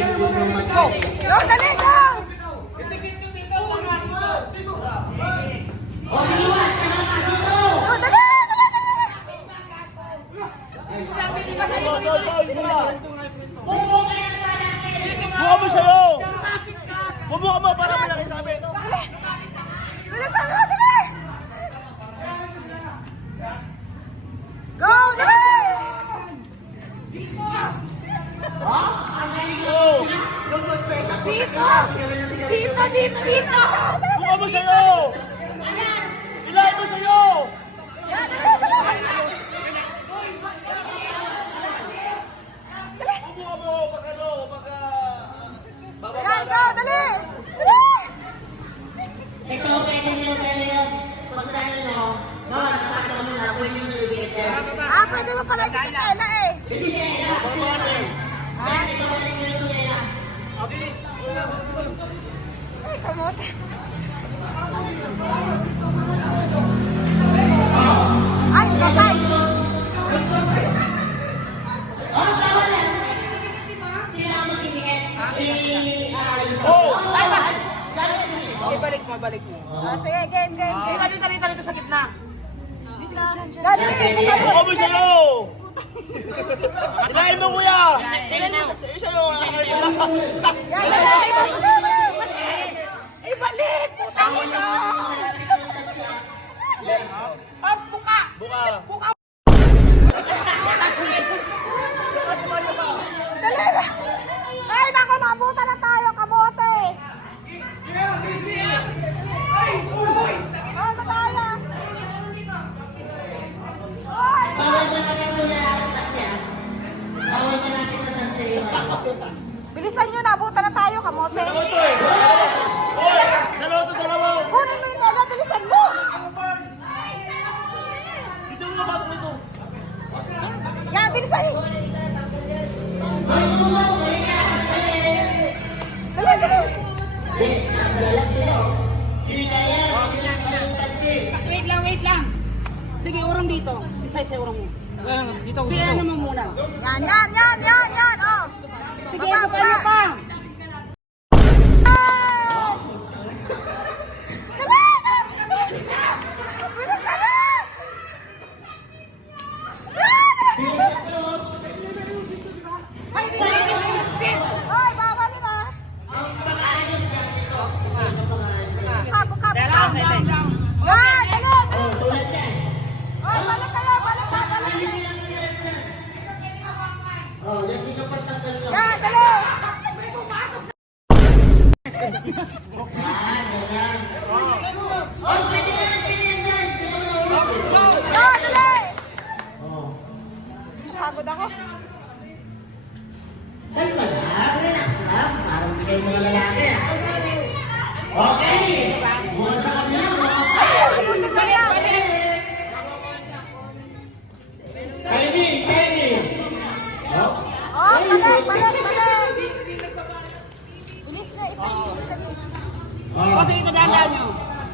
Go! Go, dali, go! Go, dali, dali, dali! Buka mo sa'yo! Bumuka mo para malaki sabi! Bilisan mo, dali! Go, dali! Oh! Dito! Dito, dito, dito! Buka mo sa'yo! Ilay mo sa'yo! Yan, dali, dali! Buka mo pag ano, pag bababa Yan, na. go, dali! Dali! Ito, pwede nyo. Pag tayo nyo, nakakita mo na, pwede nyo nilibigit yan. Ah, pwede mo pala ikit sa Ella eh. Pwede siya yan. Bababa na eh. Ah, Ito, pwede nyo ito yan. ay, kamote. Ay, patay. Oh, bawal yan. Sila ang magkikikit. Oh! Ibalik mo, balik mo. Oh, sige, game, game, game. Dito sa gitna. Go, dali, Buka mo sa'yo! Ilay mo kuya! Sa'yo! yan, dali, dali. Ibalik! Putang mo na! Ops, buka! Buka! Buka! Dali, dali. Ay, naku, nabutan na tayo, kamote. Oh, mataya. Bawal mo natin muna ang tansya. Bawal mo natin sa tansya yung Bilisan nyo, nabutan na tayo, kamote. Dalawa to eh! Hoy! Dalawa to, dalawa! Kunin mo yung Ella, bilisan mo. Dito mo ba ito? Yan, bilisan nyo. Dali, dali. Wait lang. Sige, urong dito. Isa-isa urong mo. Dito. Piano mo muna. Yan, yan, yan, yan, yan. Oh. Sige, Baba, baba niyo baba. pa. Dali, dali. Bilisan nyo. Hoy, bawal yun ah. Buka, buka, buka. Yan, dali, dali. Hoy, balik kayo, balik ka, balik. Oh, yan di ka patanggal ka. Yan, dali. Oh, pwede na natin yan yan. Yan, dali. Pagod ako. Kalma lang, relax lang. Parang di kayo mga lalaki. Okay. Buka sa kabila mo. Umusog na yan. Timing. Oh. Oh, balik, balik, balik. Bilis nyo, ito. Oh. Sige, ito dahan nyo.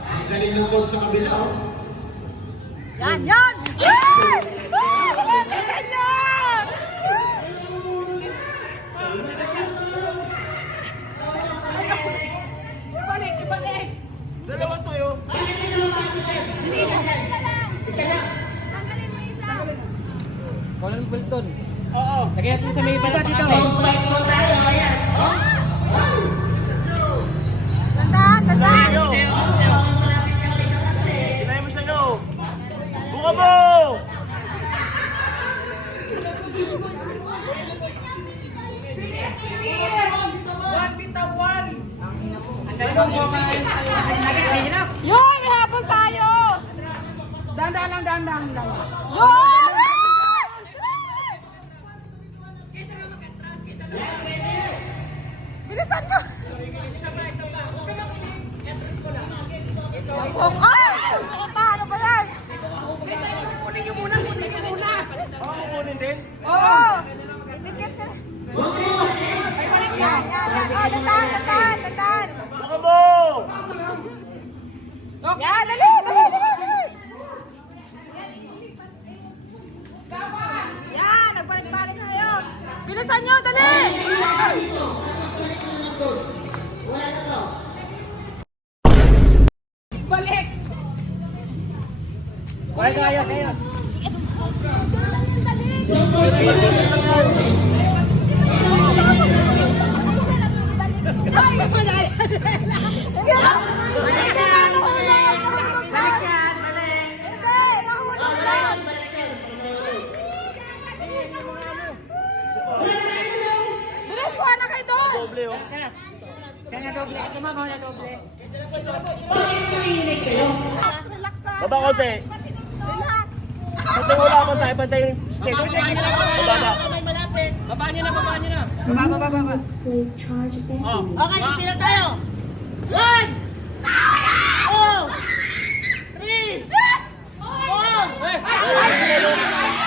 Ang galing ng boss sa kabila. Oh. Yan, yan. Yan! Bilisan nyo. Ibalik. Dalawa to yun! Bakit hindi lumapasok yan? Isa lang. Walang bulton. Oo. Lagyan natin sa may iba dito. Boss fight mo tayo. Ayan. Oh. Tandaan, tandaan. Sa'yo! Malapit ka kay sa kasi. Ilay mo sa'yo! Buka mo! Yun, may habol tayo. Dahan lang. Yun! Bilisan mo. Ay! Puta, ano ba yan? Kunin nyo muna. Ako kukunin din? Oo. Dikit ka. Yan, yan, yan. Oh, tandaan, tandaan, tandaan. Buka mo! Yan, dali, dali, dali, dali. Yan, nagbalik-balik kayo. Bilisan nyo, dali. Balik! Kaya. Ay, ako na. Hindi na. Hindi na nahulog. Nahulog lang. Hindi, nahulog lang. Bilis, kuha na kayo doon. Doble oh. Kaya doble. Ito mama na doble. Relax, relax lang. Baba konti. Relax. Pantay wala mo tayo, pantay yung stick. Baba. Baba niyo na. Baba. Okay, pila tayo. 1, 2, 3, 4.